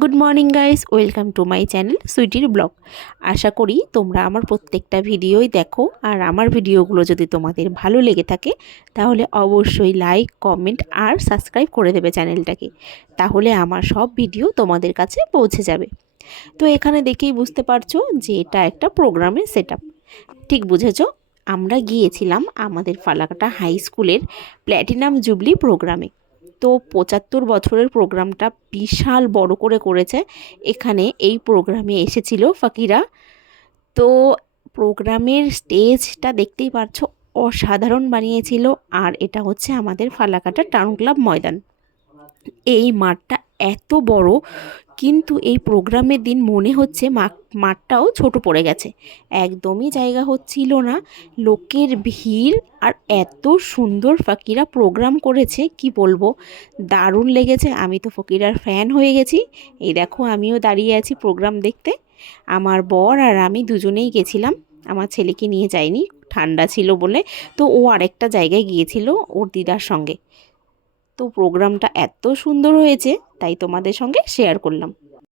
Good morning guys, welcome to my channel সুইটির blog. আশা করি তোমরা আমার প্রত্যেকটা ভিডিওই দেখো, আর আমার ভিডিওগুলো যদি তোমাদের ভালো লেগে থাকে তাহলে অবশ্যই লাইক, কমেন্ট আর সাবস্ক্রাইব করে দেবে চ্যানেলটাকে। তাহলে আমার সব ভিডিও তোমাদের কাছে পৌঁছে যাবে। তো এখানে দেখেই বুঝতে পারছো যে এটা একটা প্রোগ্রামের সেটআপ। ঠিক বুঝেছো, আমরা গিয়েছিলাম আমাদের ফালাকাটা হাই স্কুলের প্ল্যাটিনাম জুবলি প্রোগ্রামে। তো ৭৫ বছরের প্রোগ্রামটা বিশাল বড় করে করেছে। এখানে এই প্রোগ্রামে এসেছিল ফাকিরা। তো প্রোগ্রামের স্টেজটা দেখতেই পারছো, অসাধারণ বানিয়েছিল। আর এটা হচ্ছে আমাদের ফালাকাটা টাউন ক্লাব ময়দান। এই মাঠটা এত বড়, কিন্তু এই প্রোগ্রামের দিন মনে হচ্ছে মাঠটাও ছোট পড়ে গেছে, একদমই জায়গা হচ্ছিল না। লোকের ভিড়, আর এত সুন্দর ফকিরা প্রোগ্রাম করেছে কি বলবো, দারুণ লেগেছে। আমি তো ফকিরার ফ্যান হয়ে গেছি। এই দেখো আমিও দাঁড়িয়ে আছি প্রোগ্রাম দেখতে। আমার বর আর আমি দুজনেই গেছিলাম, আমার ছেলেকে নিয়ে যাইনি, ঠান্ডা ছিল বলে। তো ও আরেকটা জায়গায় গিয়েছিল ওর দিদার সঙ্গে। তো প্রোগ্রামটা এত সুন্দর হয়েছে, তাই তোমাদের সঙ্গে শেয়ার করলাম।